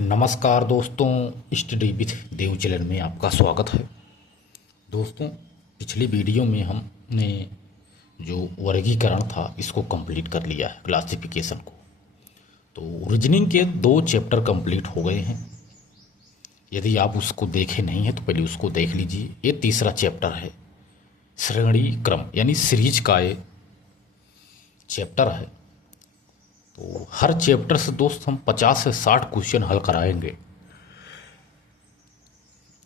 नमस्कार दोस्तों, study with Dev channel में आपका स्वागत है। दोस्तों, पिछली वीडियो में हमने जो वर्गीकरण था इसको कंप्लीट कर लिया है, क्लासिफिकेशन को। तो रीजनिंग के 2 चैप्टर कंप्लीट हो गए हैं। यदि आप उसको देखे नहीं हैं तो पहले उसको देख लीजिए। ये तीसरा चैप्टर है, श्रेणी क्रम यानी सीरीज का ये चैप्टर है। तो हर चैप्टर से दोस्त हम 50 से 60 क्वेश्चन हल कराएंगे।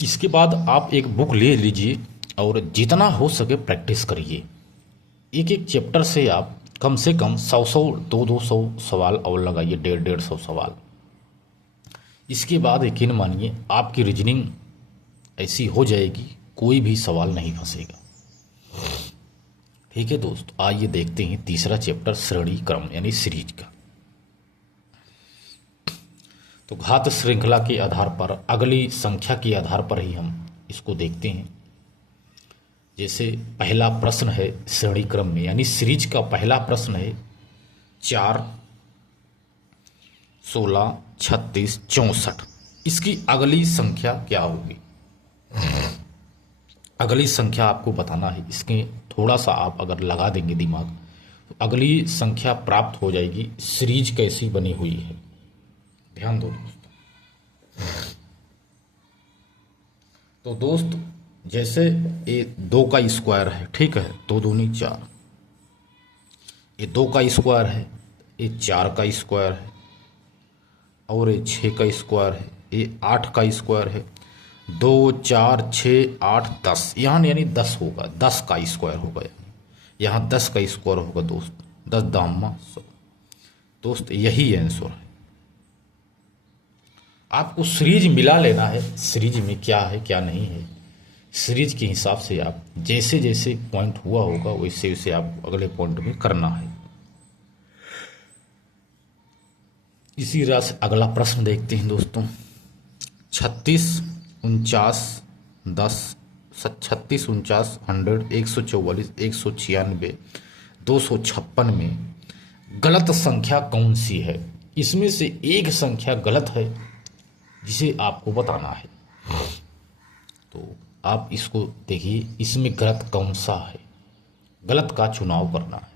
इसके बाद आप एक बुक ले लीजिए और जितना हो सके प्रैक्टिस करिए। एक एक चैप्टर से आप कम से कम 100 200 सवाल और लगाइए, 150 सवाल। इसके बाद यकीन मानिए आपकी रीजनिंग ऐसी हो जाएगी, कोई भी सवाल नहीं फंसेगा। ठीक है दोस्त, आइए देखते हैं तीसरा चैप्टर श्रेणी क्रम यानी सीरीज का। तो घात श्रृंखला के आधार पर, अगली संख्या के आधार पर ही हम इसको देखते हैं। जैसे पहला प्रश्न है श्रेणी क्रम में यानी सीरीज का पहला प्रश्न है 4, 16, 36, 64। इसकी अगली संख्या क्या होगी? अगली संख्या आपको बताना है। इसके थोड़ा सा आप अगर लगा देंगे दिमाग तो अगली संख्या प्राप्त हो जाएगी। सीरीज कैसी बनी हुई है, ध्यान दो दोस्तों। तो दोस्त, जैसे ये 2 का स्क्वायर है, ठीक है, 2 दूनी 4। ये 2 का स्क्वायर है, ये 4 का स्क्वायर है, और ये 6 का स्क्वायर है, ये 8 का स्क्वायर है। 2, 4, 6, 8, 10, यहाँ यानी 10 होगा, 10 का स्क्वायर होगा। यहाँ 10 का स्क्वायर होगा दोस्त, 10 दामा 100। दोस्त, यही आंसर है। आपको सीरीज मिला लेना है, सीरीज में क्या है क्या नहीं है। सीरीज के हिसाब से आप जैसे जैसे पॉइंट हुआ होगा वैसे वैसे आप अगले पॉइंट में करना है। इसी तरह से अगला प्रश्न देखते हैं दोस्तों। 36, 49, 10, 36, 49, 100, 144, 196, 256 में गलत संख्या कौन सी है? इसमें से एक संख्या गलत है जिसे आपको बताना है। तो आप इसको देखिए, इसमें गलत कौन सा है, गलत का चुनाव करना है।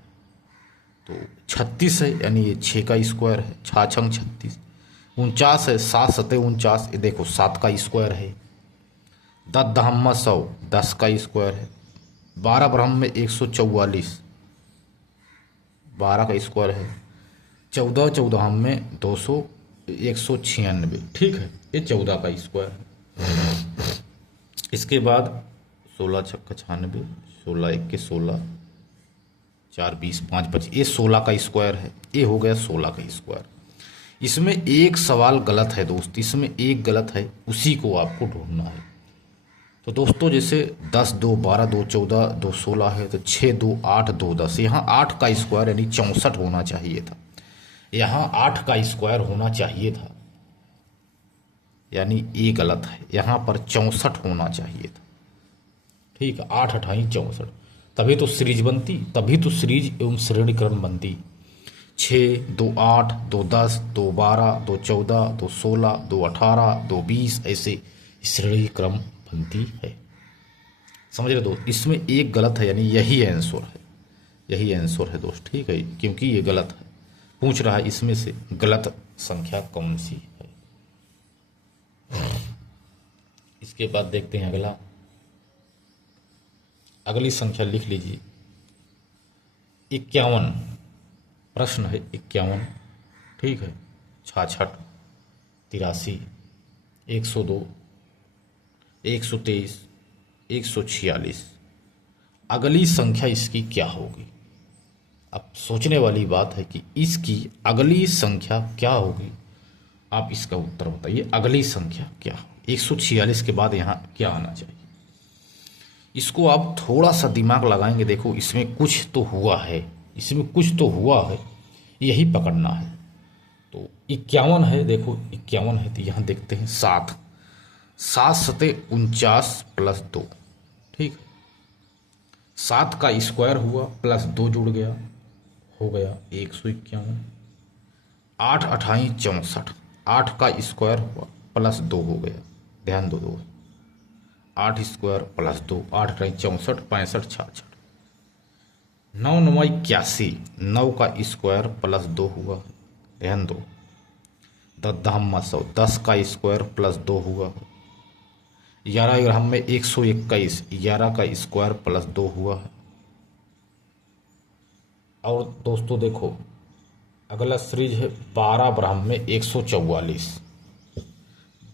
तो 36 है यानी ये 6 का स्क्वायर है, 6 36। 49 है, 7 7 49, ये देखो 7 का स्क्वायर है। 10 दहम्मा 100, 10 का स्क्वायर है। 12 ब्रह्म में 144, 12 का स्क्वायर है। 14 14 में 200, 196, ठीक है, ये 14 का स्क्वायर है। इसके बाद 16 छक्का 96, 16 1 के 16, 4 20 5 25, ये 16 का स्क्वायर है। ये हो गया 16 का स्क्वायर। इसमें एक सवाल गलत है दोस्त, इसमें एक गलत है, उसी को आपको ढूंढना है। तो दोस्तों, जैसे 10 2 12 2 14 2 16 है, तो 6 2 8 2 10। यहाँ 8 का स्क्वायर यानी 64 होना चाहिए था। यहाँ 8 का स्क्वायर होना चाहिए था, यानी ये गलत है। यहाँ पर 64 होना चाहिए था। ठीक है, 8 8 64, तभी तो सीरीज बनती, तभी तो सीरीज एवं श्रेणी क्रम बनती। 6 2 8 2 10 2 12 2 14 2 16 2 18 2 20, ऐसे श्रेणी क्रम बनती है। समझ रहे दोस्त? इसमें एक गलत है यानी यही आंसर है, यही आंसर है दोस्त। ठीक है, क्योंकि ये गलत है। पूछ रहा है इसमें से गलत संख्या कौन सी है। इसके बाद देखते हैं अगला। अगली संख्या लिख लीजिए 51। प्रश्न है 51, ठीक है। 66, 83, 102, 123, 146। अगली संख्या इसकी क्या होगी? अब सोचने वाली बात है कि इसकी अगली संख्या क्या होगी। आप इसका उत्तर बताइए, अगली संख्या क्या? 146 के बाद यहाँ क्या आना चाहिए? इसको आप थोड़ा सा दिमाग लगाएंगे, देखो इसमें कुछ तो हुआ है, इसमें कुछ तो हुआ है, यही पकड़ना है। तो 51 है, देखो 51 है, तो यहाँ देखते हैं 7 7 7 49 प्लस 2, ठीक है। 7 का स्क्वायर हुआ प्लस 2 जुड़ गया, हो गया 151। 8 28 64, 8 का स्क्वायर प्लस 2 हो गया, ध्यान दो 8 स्क्वायर प्लस 2, 8 रही 64, 65, 66, 9 9 81, 9 का स्क्वायर प्लस 2 हुआ, ध्यान दो, 10 10 100, 10 का स्क्वायर प्लस 2 हुआ, 11 ग्राम में 121, 11 का स्क्वायर प्लस 2 हुआ है। और दोस्तों देखो अगला सीरीज है 12 ग्राम में 144,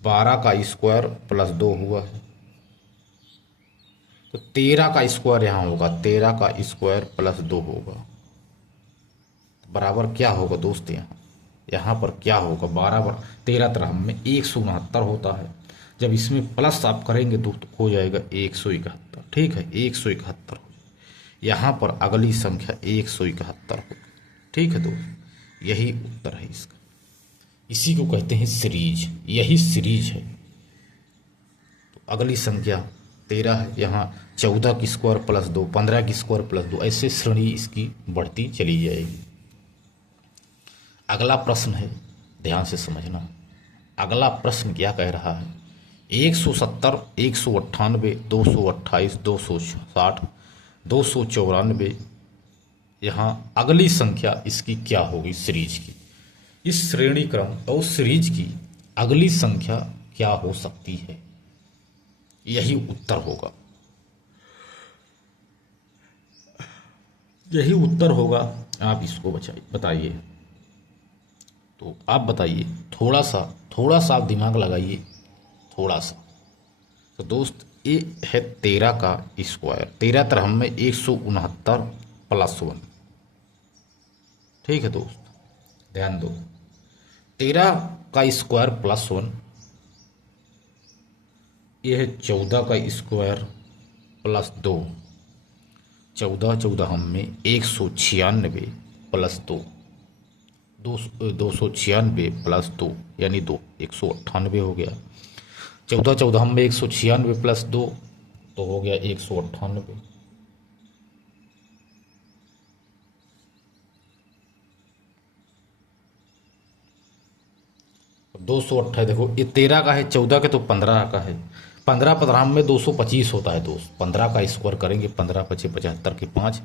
12 का स्क्वायर प्लस 2 हुआ है। तो 13 का स्क्वायर यहाँ होगा, 13 का स्क्वायर प्लस 2 होगा, बराबर क्या होगा दोस्त, यहाँ पर क्या होगा, 13 ग्राम में 169 होता है, जब इसमें प्लस आप करेंगे तो हो जाएगा 171, ठीक है, 171 हो, यहाँ पर अगली संख्या 171 होगी, ठीक है दोस्त, यही उत्तर है इसका। इसी को कहते हैं सीरीज, यही सीरीज है। तो अगली संख्या 13 है, यहाँ 14 की स्क्वायर प्लस 2, 15 की स्क्वायर प्लस 2, ऐसे श्रेणी इसकी बढ़ती चली जाएगी। अगला प्रश्न है, ध्यान से समझना, अगला प्रश्न क्या कह रहा है, 170, 198, 228, 260, 294, यहाँ अगली संख्या इसकी क्या होगी सीरीज की, इस श्रेणी क्रम और सीरीज की अगली संख्या क्या हो सकती है, यही उत्तर होगा, यही उत्तर होगा। आप इसको बताइए, तो आप बताइए, थोड़ा सा आप दिमाग लगाइए, थोड़ा सा। तो दोस्त ये है 13 का स्क्वायर, 13 तरह में 169 प्लस 1, ठीक है दोस्त, ध्यान दो, 13 का स्क्वायर प्लस 1, ये है 14 का स्क्वायर प्लस 2, 14 14 में 196 प्लस 2, 296 प्लस 2 यानी 2, 198 हो गया, 14 14 में 196 प्लस 2 तो हो गया 198, 228, देखो ये 13 का है, 14 के तो 15 का है, 15 15 में 225 होता है दोस्त, 15 का स्क्वायर करेंगे, 15 पचे 75 के 5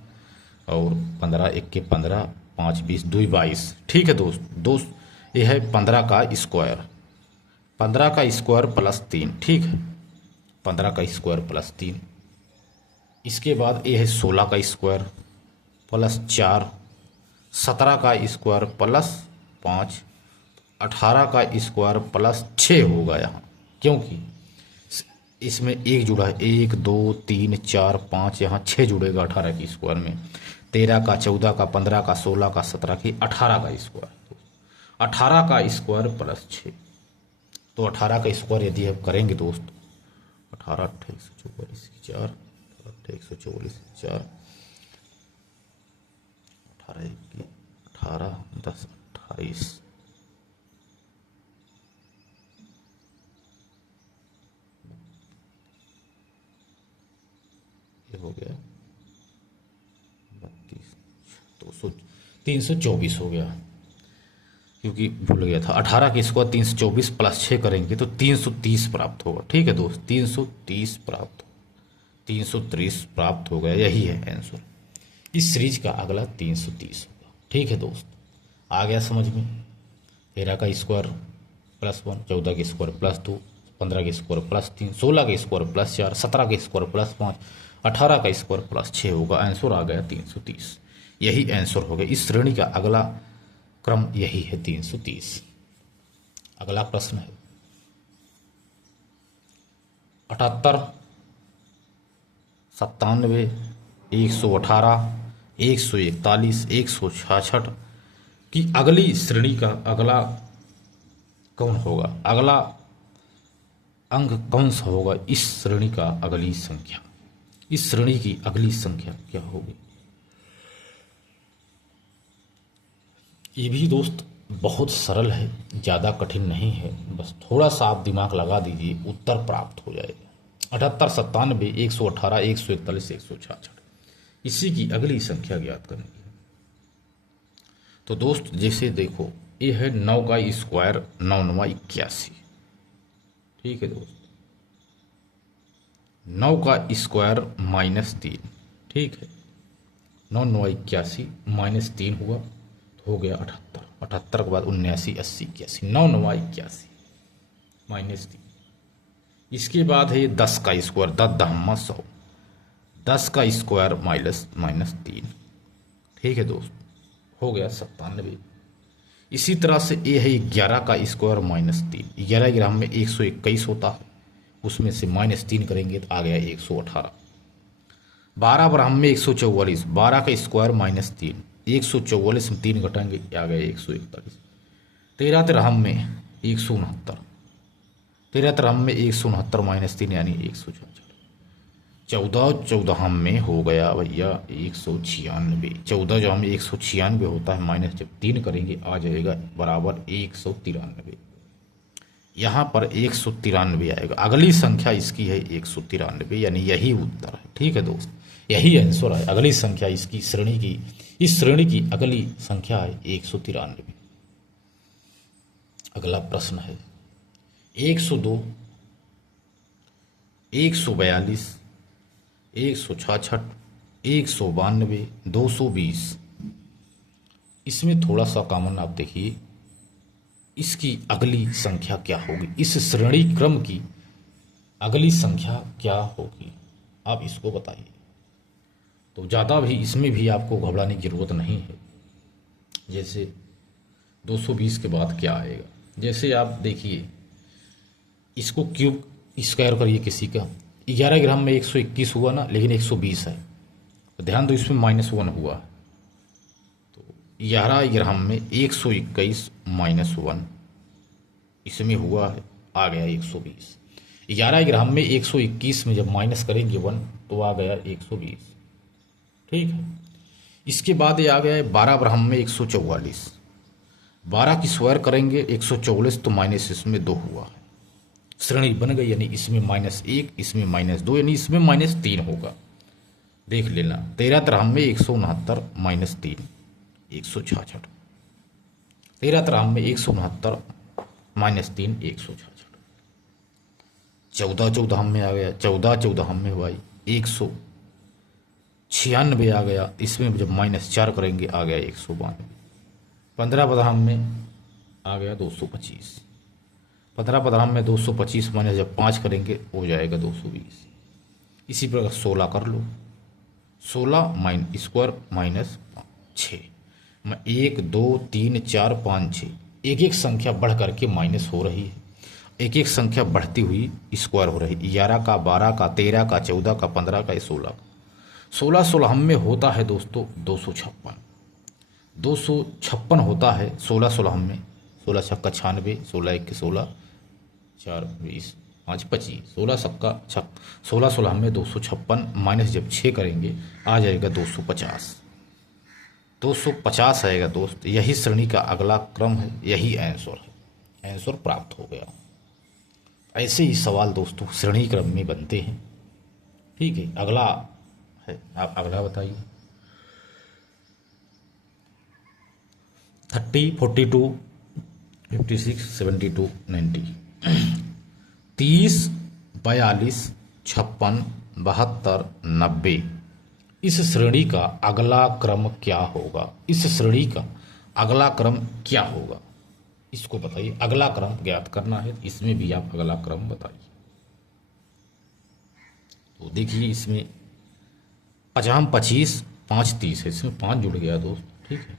और 15 1 के 15, 5 20 2 22, ठीक है दोस्त ये है 15 का स्क्वायर, 15 का स्क्वायर प्लस 3, ठीक है, 15 का स्क्वायर प्लस 3, इसके बाद ये है 16 का स्क्वायर प्लस 4, 17 का स्क्वायर प्लस 5, 18 का स्क्वायर प्लस 6 होगा यहाँ, क्योंकि इसमें एक जुड़ा है, 1 2 3 4 5, यहाँ 6 जुड़ेगा 18 की स्क्वायर में, 13 का 14 का 15 का 16 का 17 की 18 का स्क्वायर, 18 का स्क्वायर प्लस 6, तो 18 का स्क्वायर यदि हम करेंगे दोस्त, 18 28 144 4, 28 144 4, 18 18 10 28, ये हो गया 32, 200 324 हो गया, क्योंकि भूल गया था, 18 के स्क्वायर 324 प्लस 6 करेंगे तो 330 प्राप्त होगा, ठीक है दोस्त, 330 प्राप्त हो गया, यही है आंसर। इस सीरीज का अगला 330 होगा, ठीक है दोस्त, आ गया समझ में। 13 का स्क्वायर प्लस 1, 14 के स्क्वायर प्लस 2, 15 के स्क्वायर प्लस 3, 16 के स्क्वायर प्लस 4, 17 के स्क्वायर प्लस 5, 18 का स्क्वायर प्लस 6 होगा, आंसर आ गया 330, यही आंसर हो गया। इस श्रेणी का अगला क्रम यही है 330। अगला प्रश्न है 78, 97, 118, 141, 166 की अगली श्रेणी का अगला कौन होगा, अगला अंक कौन सा होगा, इस श्रेणी का अगली संख्या, इस श्रेणी की अगली संख्या क्या होगी। ये भी दोस्त बहुत सरल है, ज़्यादा कठिन नहीं है, बस थोड़ा सा आप दिमाग लगा दीजिए, उत्तर प्राप्त हो जाएगा। 78, 97, 118, 141, 166, इसी की अगली संख्या ज्ञात करनी है। तो दोस्त जैसे देखो ये है 9 का स्क्वायर 9 9 81। ठीक है दोस्त, 9 का स्क्वायर -3। ठीक है, 9 9 81 -3 हुआ तो हो गया 78। 78 के बाद 79 80 81, 9 9 81 -3। इसके बाद है 10 का स्क्वायर 10 10 100, 10 का स्क्वायर -3। ठीक है दोस्त, हो गया 97। इसी तरह से ये है 11 का स्क्वायर -3। 11 ग्राम में 121 होता है, उसमें से -3 करेंगे तो आ गया 118। 12 ग्राम में 144, 12 का स्क्वायर -3, 144 में 3 घटाएंगे आ गया 141। 13 ग्राम में 169, 13 ग्राम में 169 -3 यानी 166। 14 में हो गया भैया 196। 14 जो हमें 196 होता है माइनस जब 3 करेंगे आ जाएगा बराबर 193। यहाँ पर 193 आएगा। अगली संख्या इसकी है 193, यानी यही उत्तर है। ठीक है दोस्त, यही आंसर है। अगली संख्या इसकी श्रेणी की, इस श्रेणी की अगली संख्या है 193। अगला प्रश्न है 102, 142, 166, 192, 220। इसमें थोड़ा सा कॉमन आप देखिए, इसकी अगली संख्या क्या होगी, इस श्रेणी क्रम की अगली संख्या क्या होगी, आप इसको बताइए। तो ज़्यादा भी इसमें भी आपको घबराने की ज़रूरत नहीं है। जैसे 220 के बाद क्या आएगा, जैसे आप देखिए इसको क्यूब स्क्वायर करिए किसी का। 11 ग्राम में 121 हुआ ना, लेकिन 120 है, तो ध्यान दो इसमें -1 हुआ है। तो 11 ग्राम में 121 -1 इसमें हुआ है, आ गया 120। 11 ग्राम में 121 में जब माइनस करेंगे 1 तो आ गया 120। ठीक है, इसके बाद ये आ गया है 12 ग्राम में 144। 12 की स्क्वायर करेंगे 144 तो माइनस इसमें 2 हुआ है, श्रेणी बन गई, यानी इसमें -1 इसमें -2 यानी इसमें -3 होगा। देख लेना। 13 ग्राम में 169 -3 166। 13 ग्राम में 169 -3 166। 14 में आ गया, 14 में हुआ 196 आ गया, इसमें जब -4 करेंगे आ गया 192। 15 में आ गया 225। 15 में 225 माइनस जब 5 करेंगे हो जाएगा 220। इसी प्रकार 16 कर लो, 16 स्क्वायर -6। 1 2 3 4 5 6, एक एक संख्या बढ़ करके माइनस हो रही है, एक एक संख्या बढ़ती हुई स्क्वायर हो रही है। 11 का, 12 का, 13 का, 14 का, 15 का, 16 का। 16 में होता है दोस्तों 256। 256 होता है 16 में। 16 छक्का 96, 16 1 16, 4 20, 5 25, 16 छक्का 16 में 256 माइनस जब 6 करेंगे आ जाएगा 250। 250 आएगा दोस्त, यही श्रेणी का अगला क्रम है, यही आंसर है। आंसर प्राप्त हो गया। ऐसे ही सवाल दोस्तों श्रेणी क्रम में बनते हैं। ठीक है, अगला है, आप अगला बताइए। 30 42 56 72 90। 30 42 56 72 90। इस श्रेणी का अगला क्रम क्या होगा, इस श्रेणी का अगला क्रम क्या होगा, इसको बताइए। अगला क्रम ज्ञात करना है, इसमें भी आप अगला क्रम बताइए। तो देखिए इसमें 50 25 5 30 है, इसमें 5 जुड़ गया दोस्त। ठीक है,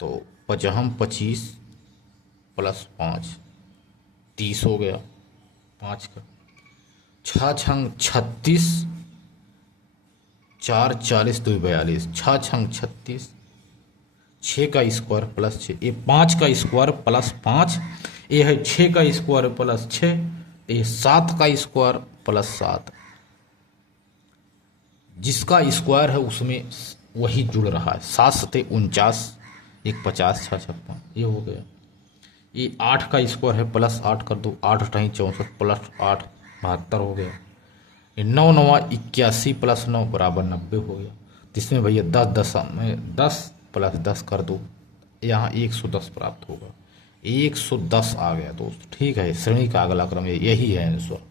तो 50 25 + 5 30 हो गया 5 का। 6 छंग 36, 4 40 2 42, 6 छंग 36, 6 का स्क्वायर +6, ये 5 का स्क्वायर +5, ये है 6 का स्क्वायर +6, ये 7 का स्क्वायर +7। जिसका स्क्वायर है उसमें वही जुड़ रहा है। 7 7 49, 1 50, 6 56, ये हो गया। ये 8 का स्क्वायर है +8 कर दो, 8 8 64 +8 72 हो गया। ये 9 9 81 + 9 = 90 हो गया। तो इसमें भैया 10 10 में 10 + 10 कर दो यहाँ 110 प्राप्त होगा। 110 आ गया दोस्त, ठीक है। श्रेणी का अगला क्रम यही है आंसर,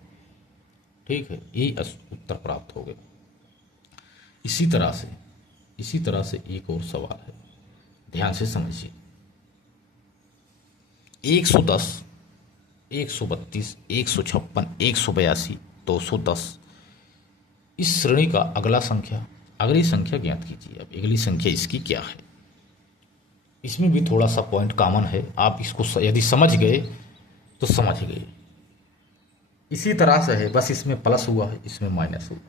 ठीक है। ये उत्तर प्राप्त हो गया। इसी तरह से एक और सवाल है, ध्यान से समझिए। 110, 132, 156, 182, 210, इस श्रेणी का अगली संख्या ज्ञात कीजिए। अब अगली संख्या इसकी क्या है? इसमें भी थोड़ा सा पॉइंट कॉमन है, आप इसको यदि समझ गए तो समझ गए। इसी तरह से है, बस इसमें प्लस हुआ है, इसमें माइनस हुआ।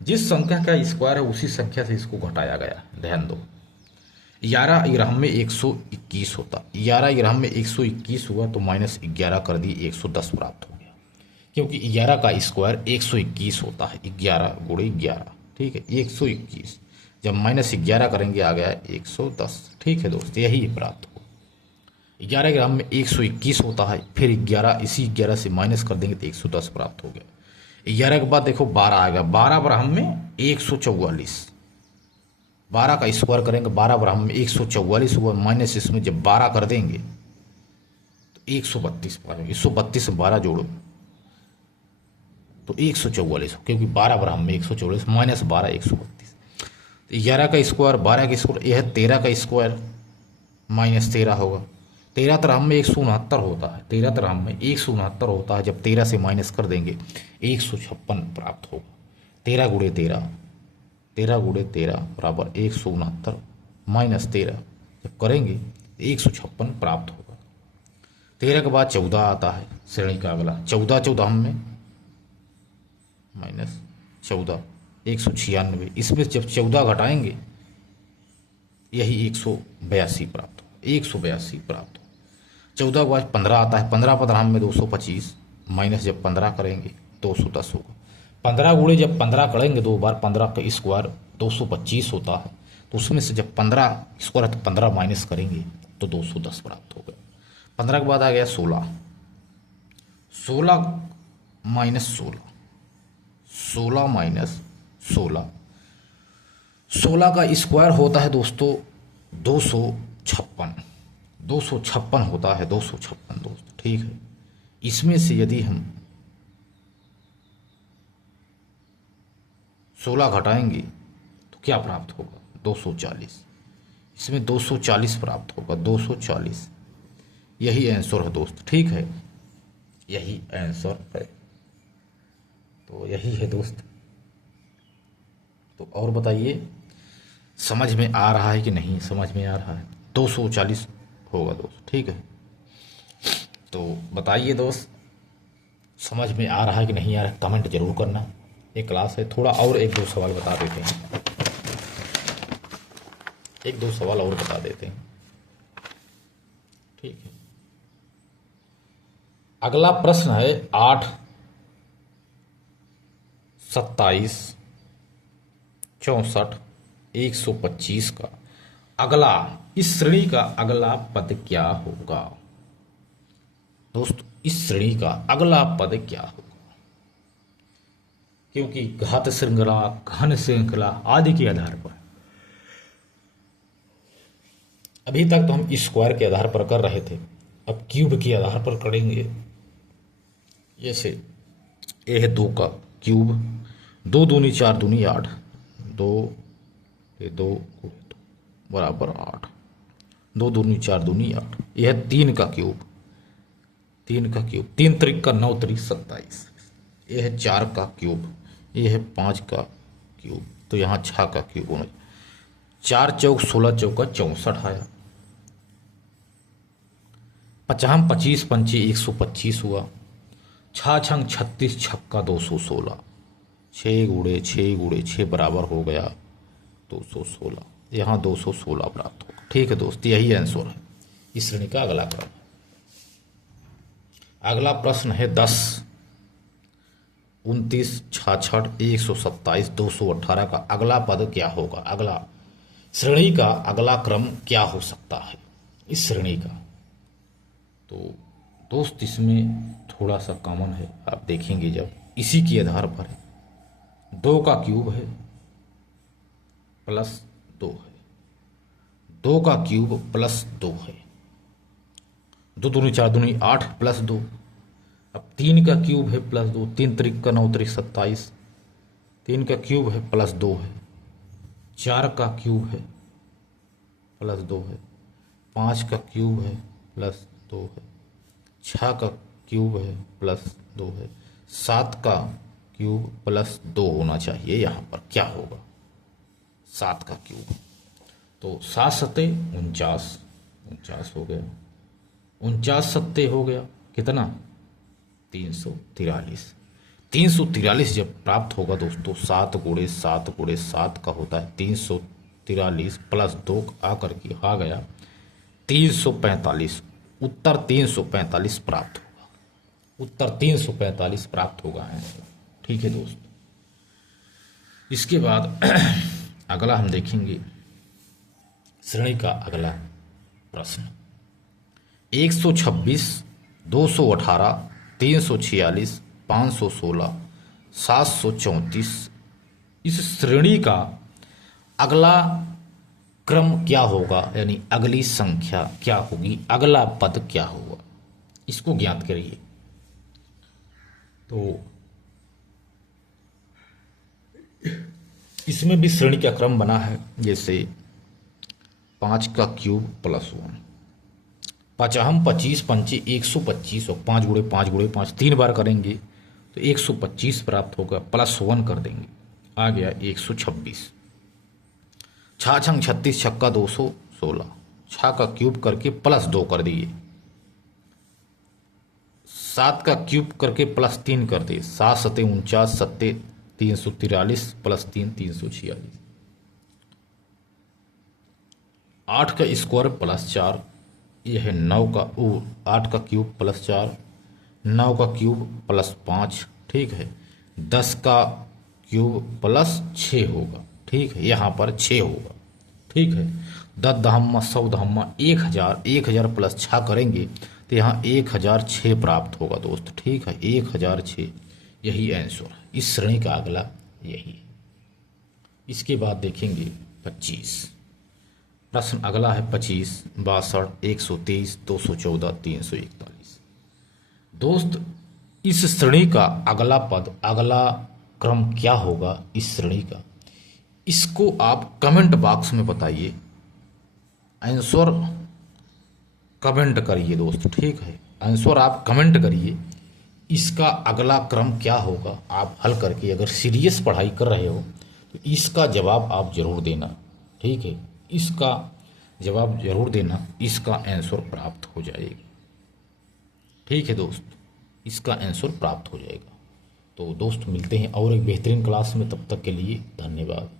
जिस संख्या का स्क्वायर है उसी संख्या से इसको घटाया गया। ध्यान दो, 11 ग्राम में 121 होता, 11 ग्राम में 121 हुआ तो -11 कर दी, 110 प्राप्त हो गया। क्योंकि 11 का स्क्वायर 121 होता है, 11 गुणे 11, ठीक है। 121 जब -11 करेंगे आ गया 110, ठीक है दोस्त, यही प्राप्त हो। 11 ग्राम में 121 होता है, फिर 11, इसी 11 से माइनस कर देंगे तो 110 प्राप्त हो गया। 11 के बाद देखो 12 आएगा, 12 ग्राम में 144, 12 का स्क्वायर करेंगे 12 ग्राम में 144 हुआ, माइनस इसमें जब 12 कर देंगे तो 132 पाएंगे। 132 में 12 जोड़ो तो 144 हो, क्योंकि 12 ग्राम में 144 माइनस 12 132। 11 का स्क्वायर 12 का स्क्वायर, यह 13 का स्क्वायर -13 होगा। 13 ग्राम में 169 होता है, 13 ग्राम में 169 होता है, जब 13 से माइनस कर देंगे 156 प्राप्त होगा। 13 गुणे 13, 13 गुणे 13 बराबर 169 माइनस 13 जब करेंगे 156 प्राप्त होगा। 13 के बाद 14 आता है, श्रेणी का अगला 14, 14 में -14 196, इसमें जब 14 घटाएंगे यही 182 प्राप्त हो, 182 प्राप्त हो। 14 के बाद 15 आता है, 15 पर हम में 225 माइनस जब 15 करेंगे 210 होगा। 15 गुणे जब 15 करेंगे दो बार, 15 का स्क्वायर 225 होता है, तो उसमें से जब 15 स्क्वायर है तो 15 माइनस करेंगे तो 210 प्राप्त हो गया। 15 के बाद आ गया 16, 16 माइनस 16, 16 माइनस 16, 16 का स्क्वायर होता है दोस्तों 256, 256 होता है, 256 दोस्त, ठीक है। इसमें से यदि हम 16 घटाएंगे तो क्या प्राप्त होगा? 240, इसमें 240 प्राप्त होगा, 240, यही आंसर है दोस्त, ठीक है, यही आंसर है। तो यही है दोस्त। तो और बताइए समझ में आ रहा है कि नहीं समझ में आ रहा है? 240 होगा दोस्त, ठीक है। तो बताइए दोस्त समझ में आ रहा है कि नहीं आ रहा है, कमेंट जरूर करना। ये क्लास है, थोड़ा और एक दो सवाल बता देते हैं, एक दो सवाल और बता देते हैं, ठीक है। अगला प्रश्न है 8, 27, 64, 125 का अगला, इस श्रेणी का अगला पद क्या होगा? दोस्त इस श्रेणी का अगला पद क्या होगा? क्योंकि घात श्रृंखला, घन श्रृंखला आदि के आधार पर, अभी तक तो हम स्क्वायर के आधार पर कर रहे थे, अब क्यूब के आधार पर करेंगे। जैसे ये है 2 का क्यूब, 2 दूनी 4 दूनी 8, 2 ये 2 बराबर 8, 2 दूनी 4 दूनी 8। यह है 3 का क्यूब, 3 का क्यूब, 3 त्रिक का 9 त्रिक 27। यह है 4 का क्यूब, यह है 5 का क्यूब, तो यहाँ 6 का क्यूब होना। 4 चौक 16 चौका 64 आया। 50 25 पंचे 125 हुआ। 6 छंग 36 छक्का 216, 6 गुणे 6 गुणे 6 बराबर हो गया 216, यहाँ 216 प्राप्त होगा, ठीक है दोस्त, यही आंसर है इस श्रेणी का अगला क्रम। अगला प्रश्न है 10, 29, 66, 127, 218 का अगला पद क्या होगा? अगला श्रेणी का अगला क्रम क्या हो सकता है इस श्रेणी का? तो दोस्त इसमें थोड़ा सा कॉमन है, आप देखेंगे जब इसी के आधार पर है। 2 का क्यूब है प्लस 2 है, 2 का क्यूब प्लस 2 है, 2 दूनी 4 दूनी 8 प्लस 2। अब 3 का क्यूब है प्लस 2, 3 त्रिक का 9 त्रिक 27, 3 का क्यूब है प्लस 2 है, 4 का क्यूब है प्लस 2 है, 5 का क्यूब है प्लस 2 है, 6 का क्यूब है प्लस 2 है, 7 का क्यूब प्लस 2 होना चाहिए। यहाँ पर क्या होगा, 7 का क्यूब, तो 7 सत्ते 49, 49 हो गया, 49 सत्ते हो गया कितना 343। 343 जब प्राप्त होगा दोस्तों, 7 गुणे 7 गुणे 7 का होता है 343 प्लस 2 आकर के आ गया 345। उत्तर 345 प्राप्त होगा, उत्तर 345 प्राप्त होगा आंसर। ठीक है दोस्त, इसके बाद अगला हम देखेंगे श्रेणी का अगला प्रश्न। 126, 218, 346, 516, 734, इस श्रेणी का अगला क्रम क्या होगा, यानी अगली संख्या क्या होगी, अगला पद क्या होगा, इसको ज्ञात करिए। तो इसमें भी श्रेणी का क्रम बना है, जैसे 5 का क्यूब प्लस 1, 5 हम 25 पंचे 125 और 5 गुणे 5 गुणे 5 3 बार करेंगे तो 125 प्राप्त होगा, प्लस 1 कर देंगे, आ गया 126। 6 छंग 36, छक्का 216, 6 का क्यूब करके प्लस 2 कर दिए, 7 का क्यूब करके प्लस 3 कर दिए, 7 सत्ते 49, सत्ते 343 प्लस 3 346, 8 का स्क्वायर प्लस 4, यह है 9 का 8 का क्यूब प्लस 4, 9 का क्यूब प्लस 5, ठीक है। 10 का क्यूब प्लस 6 होगा, ठीक है, यहाँ पर 6 होगा, ठीक है। 10 दहम्मा 100 दहम्मा 1000, 1000 प्लस 6 करेंगे तो यहाँ 1006 प्राप्त होगा दोस्त, ठीक है, 1006, यही आंसर है। इस श्रेणी का अगला यही है। इसके बाद देखेंगे 25, प्रश्न अगला है 25, 62, 123, 214, 341। दोस्त इस श्रेणी का अगला पद, अगला क्रम क्या होगा इस श्रेणी का, इसको आप कमेंट बॉक्स में बताइए, आंसर कमेंट करिए दोस्त, ठीक है, आंसर आप कमेंट करिए। इसका अगला क्रम क्या होगा आप हल करके, अगर सीरियस पढ़ाई कर रहे हो तो इसका जवाब आप जरूर देना, ठीक है, इसका जवाब जरूर देना, इसका आंसर प्राप्त हो जाएगा, ठीक है दोस्त, इसका आंसर प्राप्त हो जाएगा। तो दोस्त मिलते हैं और एक बेहतरीन क्लास में, तब तक के लिए धन्यवाद।